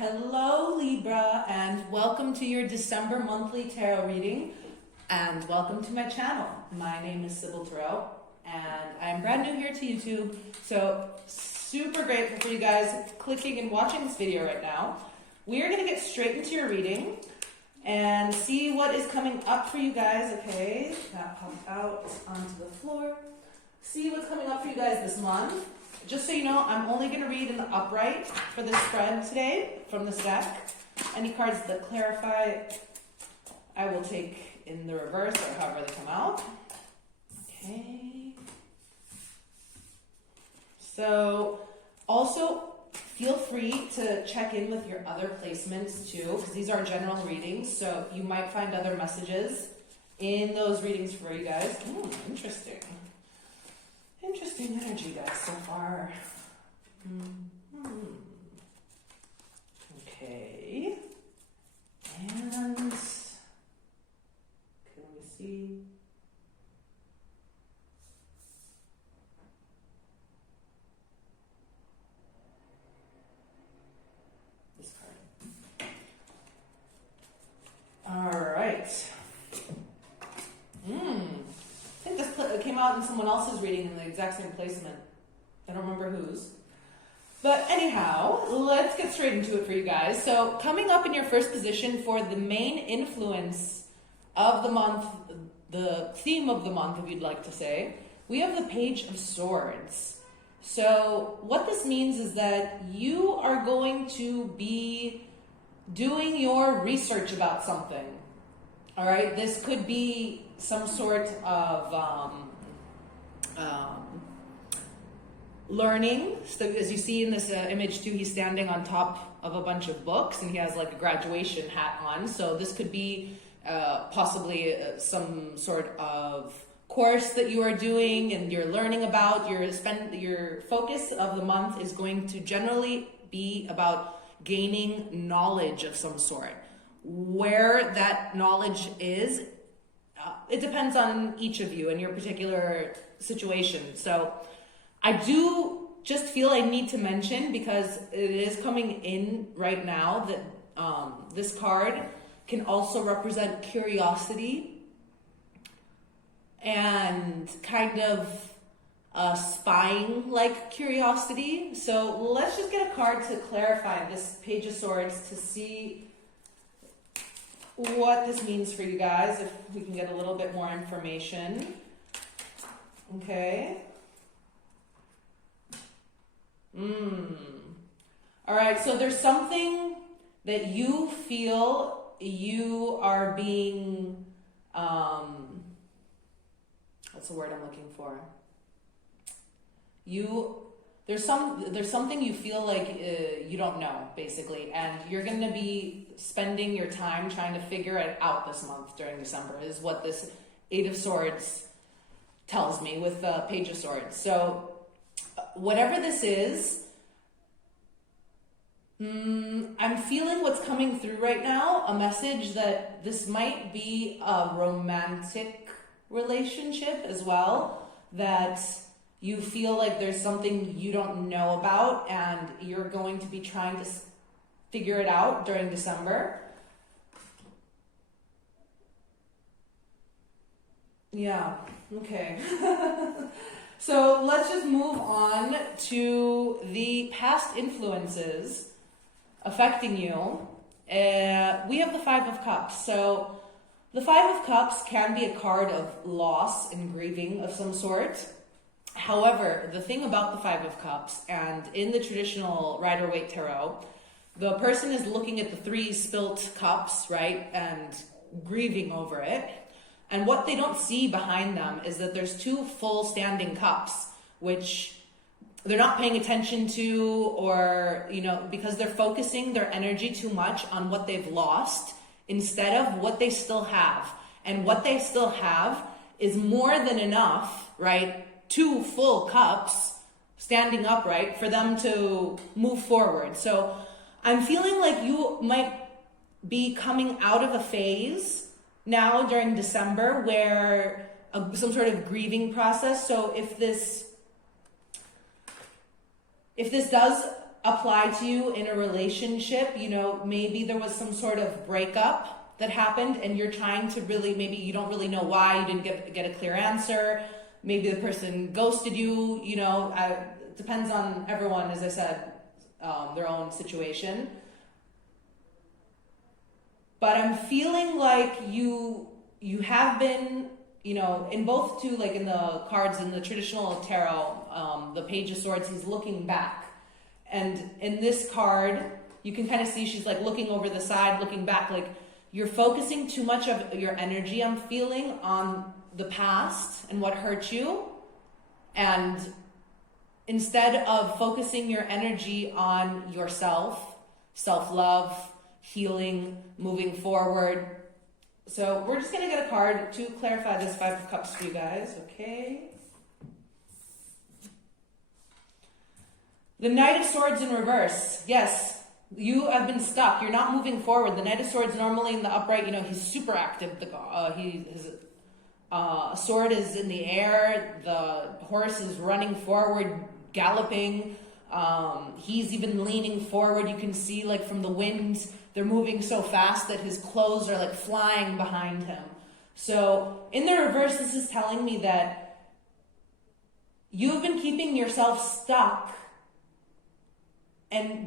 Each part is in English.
Hello Libra, and welcome to your December monthly tarot reading, and welcome to my channel. My name is Sybil Tarot, and I'm brand new here to YouTube, so super grateful for you guys clicking and watching this video right now. We are going to get straight into your reading and see what is coming up for you guys. Okay, that popped out onto the floor. See what's coming up for you guys this month. Just so you know, I'm only going to read in the upright for this spread today from this deck. Any cards that clarify, I will take in the reverse or however they come out. Okay. So, also feel free to check in with your other placements too, because these are general readings, so you might find other messages in those readings for you guys. Interesting. Interesting energy, guys, so far. Okay. And, okay, let me see. This card. All right. I think this came out in someone else's reading in the exact same placement. I don't remember whose. But anyhow, let's get straight into it for you guys. So coming up in your first position for the main influence of the month, the theme of the month, if you'd like to say, we have the Page of Swords. So what this means is that you are going to be doing your research about something. All right, this could be some sort of learning. So as you see in this image too, he's standing on top of a bunch of books and he has like a graduation hat on. So this could be possibly some sort of course that you are doing and you're learning about. Your focus of the month is going to generally be about gaining knowledge of some sort. Where that knowledge is, it depends on each of you and your particular situation. So I do just feel I need to mention, because it is coming in right now, that this card can also represent curiosity and kind of spying like curiosity. So let's just get a card to clarify this Page of Swords to see what this means for you guys, if we can get a little bit more information. Okay. All right, so there's something that you feel you are being, what's the word I'm looking for? There's something you feel like you don't know, basically, and you're going to be spending your time trying to figure it out this month during December, is what this Eight of Swords tells me with the Page of Swords. So whatever this is, I'm feeling what's coming through right now, a message that this might be a romantic relationship as well, that you feel like there's something you don't know about and you're going to be trying to figure it out during December. Yeah, okay. So let's just move on to the past influences affecting you. We have the Five of Cups. So the Five of Cups can be a card of loss and grieving of some sort. However, the thing about the Five of Cups, and in the traditional Rider-Waite Tarot, the person is looking at the three spilt cups, right, and grieving over it. And what they don't see behind them is that there's two full standing cups, which they're not paying attention to, or, because they're focusing their energy too much on what they've lost instead of what they still have. And what they still have is more than enough, right? Two full cups standing upright for them to move forward. So I'm feeling like you might be coming out of a phase now during December where some sort of grieving process. So if this does apply to you in a relationship. You know, maybe there was some sort of breakup that happened and you're trying to really, maybe you don't really know why, you didn't get a clear answer. Maybe the person ghosted you, you know, it depends on everyone, as I said, their own situation. But I'm feeling like you have been, you know, in both too, like in the cards in the traditional tarot, the Page of Swords, he's looking back. And in this card, you can kind of see she's like looking over the side, looking back, like you're focusing too much of your energy, I'm feeling, on the past and what hurt you. And instead of focusing your energy on yourself, self-love, healing, moving forward. So we're just going to get a card to clarify this Five of Cups for you guys, okay? The Knight of Swords in reverse. Yes, you have been stuck. You're not moving forward. The Knight of Swords normally in the upright, you know, he's super active. His sword is in the air. The horse is running forward, galloping. He's even leaning forward. You can see, like, from the wind, they're moving so fast that his clothes are like flying behind him. So in the reverse, this is telling me that you've been keeping yourself stuck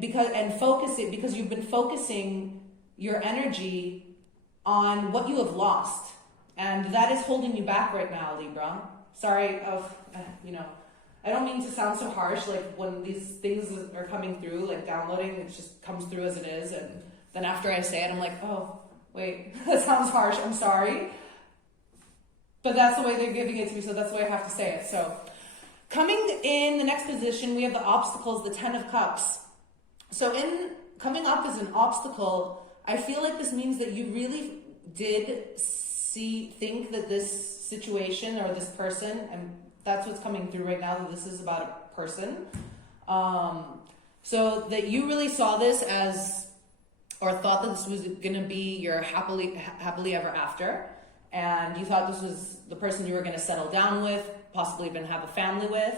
because you've been focusing your energy on what you have lost. And that is holding you back right now, Libra. Sorry, you know, I don't mean to sound so harsh, like when these things are coming through, like downloading, it just comes through as it is. And then after I say it, I'm like, oh, wait, that sounds harsh, I'm sorry. But that's the way they're giving it to me, so that's the way I have to say it. So coming in the next position, we have the obstacles, the Ten of Cups. So in coming up as an obstacle, I feel like this means that you really did think that this situation or this person, and that's what's coming through right now, that this is about a person. So that you really saw this as, or thought that this was going to be your happily ever after. And you thought this was the person you were going to settle down with, possibly even have a family with.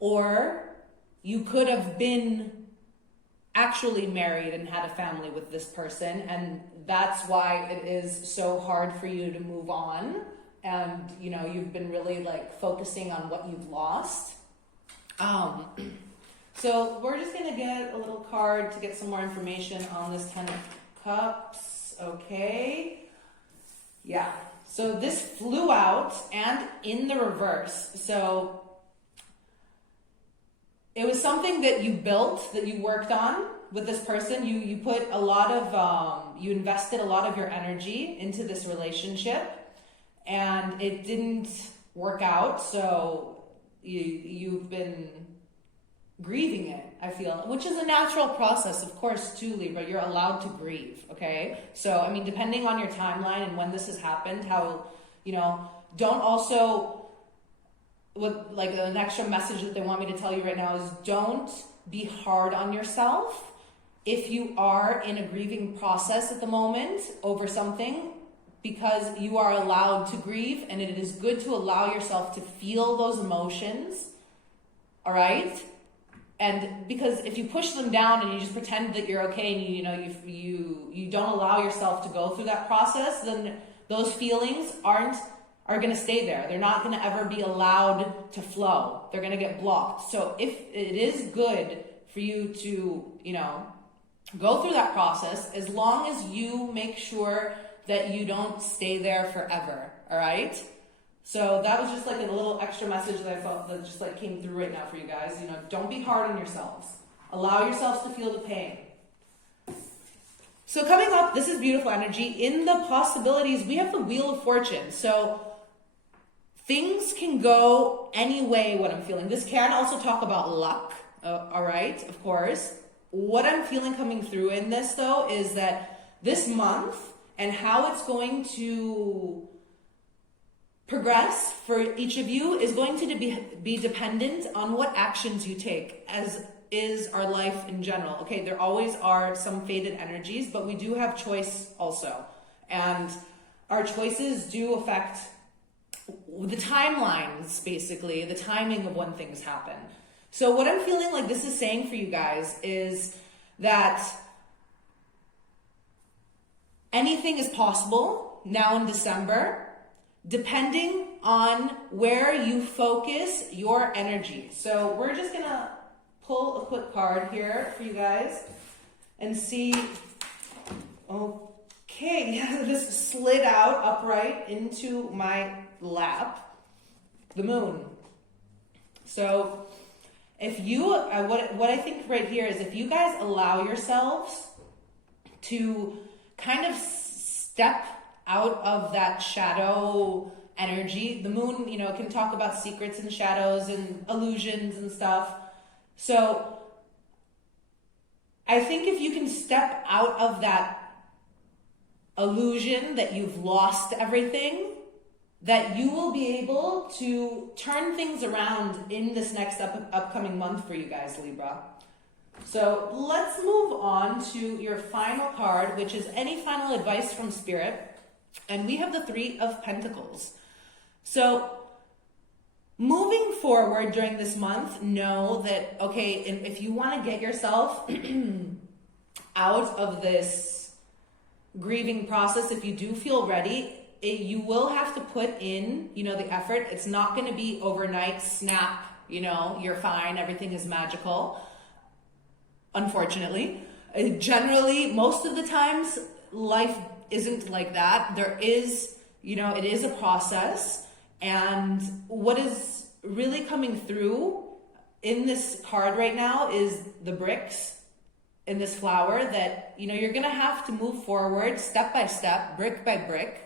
Or you could have been actually married and had a family with this person, and that's why it is so hard for you to move on. And, you know, you've been really like focusing on what you've lost. So we're just going to get a little card to get some more information on this Ten of Cups. Okay. Yeah. So this flew out and in the reverse. So it was something that you built, that you worked on with this person. You put a lot of, you invested a lot of your energy into this relationship, and it didn't work out. So you've been grieving it, I feel, which is a natural process, of course, too, Libra. You're allowed to grieve, okay? So, I mean, depending on your timeline and when this has happened, how, you know, don't also, with like an extra message that they want me to tell you right now is don't be hard on yourself. If you are in a grieving process at the moment over something, because you are allowed to grieve, and it is good to allow yourself to feel those emotions, all right? And because if you push them down and you just pretend that you're okay, and you don't allow yourself to go through that process, then those feelings are going to stay there. They're not going to ever be allowed to flow. They're going to get blocked. So if it is good for you to, go through that process, as long as you make sure that you don't stay there forever, all right? So that was just like a little extra message that I felt that just like came through right now for you guys. Don't be hard on yourselves. Allow yourselves to feel the pain. So coming up, this is beautiful energy. In the possibilities, we have the Wheel of Fortune. So things can go any way, what I'm feeling. This can also talk about luck, all right, of course. What I'm feeling coming through in this, though, is that this month and how it's going to progress for each of you is going to be dependent on what actions you take, as is our life in general. Okay, there always are some faded energies, but we do have choice also. And our choices do affect the timelines, basically, the timing of when things happen. So what I'm feeling like this is saying for you guys is that anything is possible now in December, depending on where you focus your energy. So we're just gonna pull a quick card here for you guys and see. Okay, this slid out upright into my lap. The moon. So if you, what I think right here is if you guys allow yourselves to kind of step out of that shadow energy, the moon, you know, can talk about secrets and shadows and illusions and stuff. So I think if you can step out of that illusion that you've lost everything, that you will be able to turn things around in this next upcoming month for you guys, Libra. So let's move on to your final card, which is any final advice from Spirit. And we have the Three of Pentacles. So moving forward during this month, know that, okay, if you want to get yourself out of this grieving process, if you do feel ready, you will have to put in, you know, the effort. It's not going to be overnight, snap, you know, you're fine, everything is magical. Unfortunately, generally, most of the times, life isn't like that. There is, you know, it is a process. And what is really coming through in this card right now is the bricks in this flower that, you know, you're going to have to move forward step by step, brick by brick.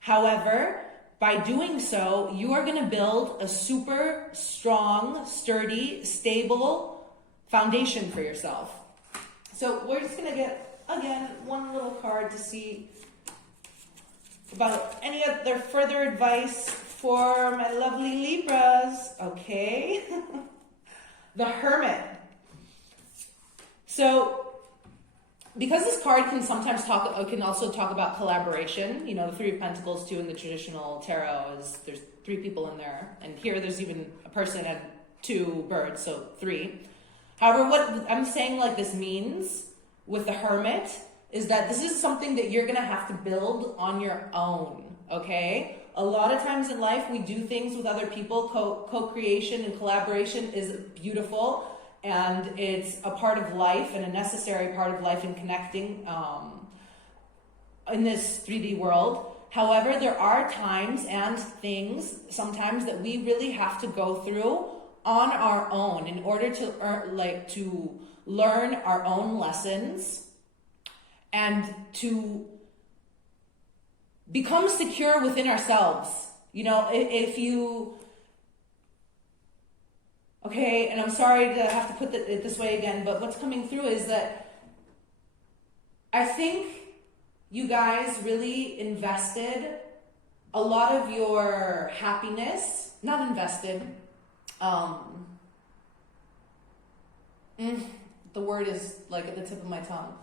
However, by doing so, you are going to build a super strong, sturdy, stable foundation for yourself. So we're just going to get, again, one little card to see about any other further advice for my lovely Libras. Okay. The Hermit. So because this card can sometimes can also talk about collaboration. You know, the Three of Pentacles too in the traditional tarot is there's three people in there, and here there's even a person and two birds, so three. However, what I'm saying like this means with the Hermit is that this is something that you're gonna have to build on your own. Okay, a lot of times in life we do things with other people. Co-creation and collaboration is beautiful. And it's a part of life and a necessary part of life in connecting in this 3D world. However, there are times and things sometimes that we really have to go through on our own in order to learn our own lessons and to become secure within ourselves. You know, if you... Okay, and I'm sorry to have to put it this way again, but what's coming through is that I think you guys really invested a lot of your happiness, not invested, the word is like at the tip of my tongue.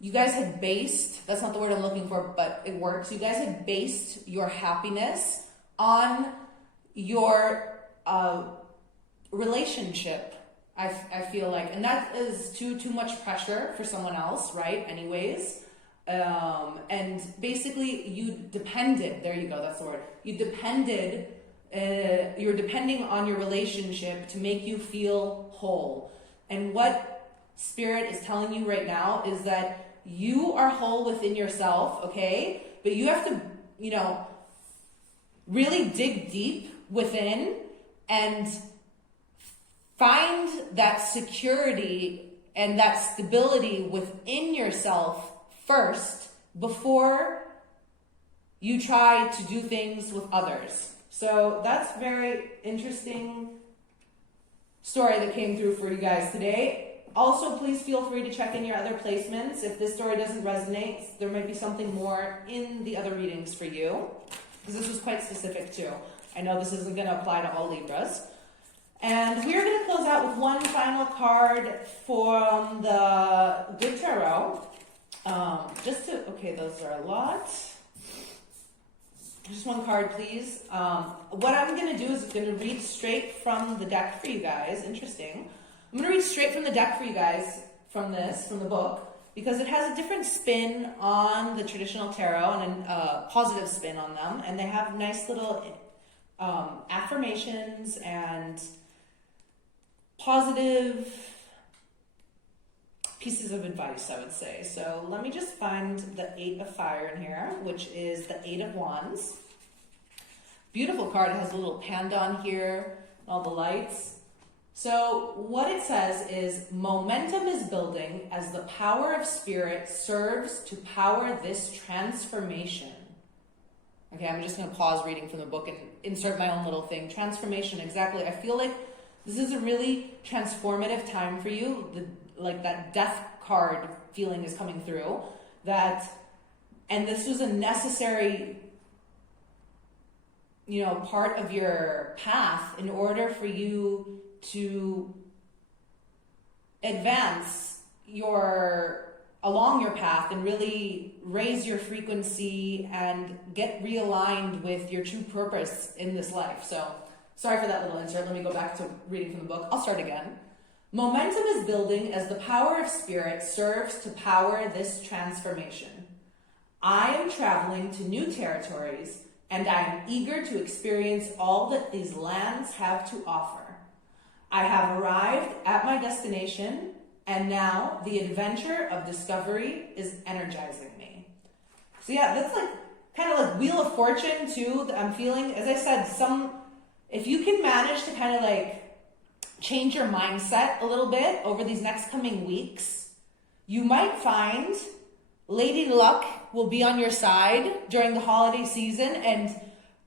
You guys had based, that's not the word I'm looking for, but it works. You guys had based your happiness on your relationship, I feel like, and that is too much pressure for someone else, right? Anyways, and basically you depended. There you go. That's the word. You depended. You're depending on your relationship to make you feel whole. And what Spirit is telling you right now is that you are whole within yourself, okay? But you have to, you know, really dig deep within and find that security and that stability within yourself first before you try to do things with others. So that's very interesting story that came through for you guys today. Also, please feel free to check in your other placements. If this story doesn't resonate, there might be something more in the other readings for you, because this was quite specific too. I know this isn't going to apply to all Libras. And we're going to close out with one final card from the Good Tarot. Okay, those are a lot. Just one card, please. What I'm going to do is I'm going to read straight from the deck for you guys. Interesting. I'm going to read straight from the deck for you guys from the book, because it has a different spin on the traditional tarot and a positive spin on them. And they have nice little affirmations and positive pieces of advice, I would say. So let me just find the 8 of Fire in here, which is the 8 of Wands. Beautiful card. It has a little panda on here, all the lights. So what it says is, momentum is building as the power of spirit serves to power this transformation. Okay, I'm just going to pause reading from the book and insert my own little thing. Transformation, exactly. I feel like this is a really transformative time for you. Like that death card feeling is coming through. And this was a necessary, part of your path in order for you to advance along your path and really raise your frequency and get realigned with your true purpose in this life. So, sorry for that little insert. Let me go back to reading from the book. I'll start again. Momentum is building as the power of spirit serves to power this transformation. I am traveling to new territories, and I am eager to experience all that these lands have to offer. I have arrived at my destination, and now the adventure of discovery is energizing me. So yeah, that's kind of like Wheel of Fortune too, that I'm feeling. As I said, if you can manage to kind of change your mindset a little bit over these next coming weeks, you might find Lady Luck will be on your side during the holiday season and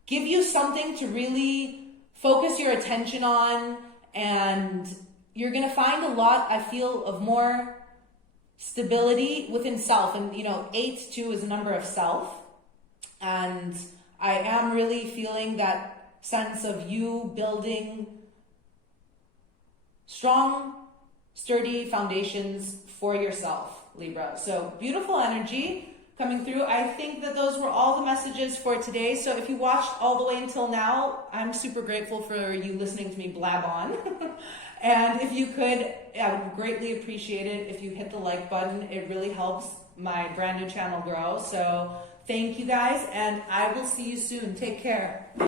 give you something to really focus your attention on. And you're going to find a lot, I feel, of more stability within self. And, 8 too is a number of self. And I am really feeling that sense of you building strong, sturdy foundations for yourself, Libra. So beautiful energy coming through. I think that those were all the messages for today. So if you watched all the way until now, I'm super grateful for you listening to me blab on. And if you could, I would greatly appreciate it if you hit the like button. It really helps my brand new channel grow. So thank you guys, and I will see you soon. Take care.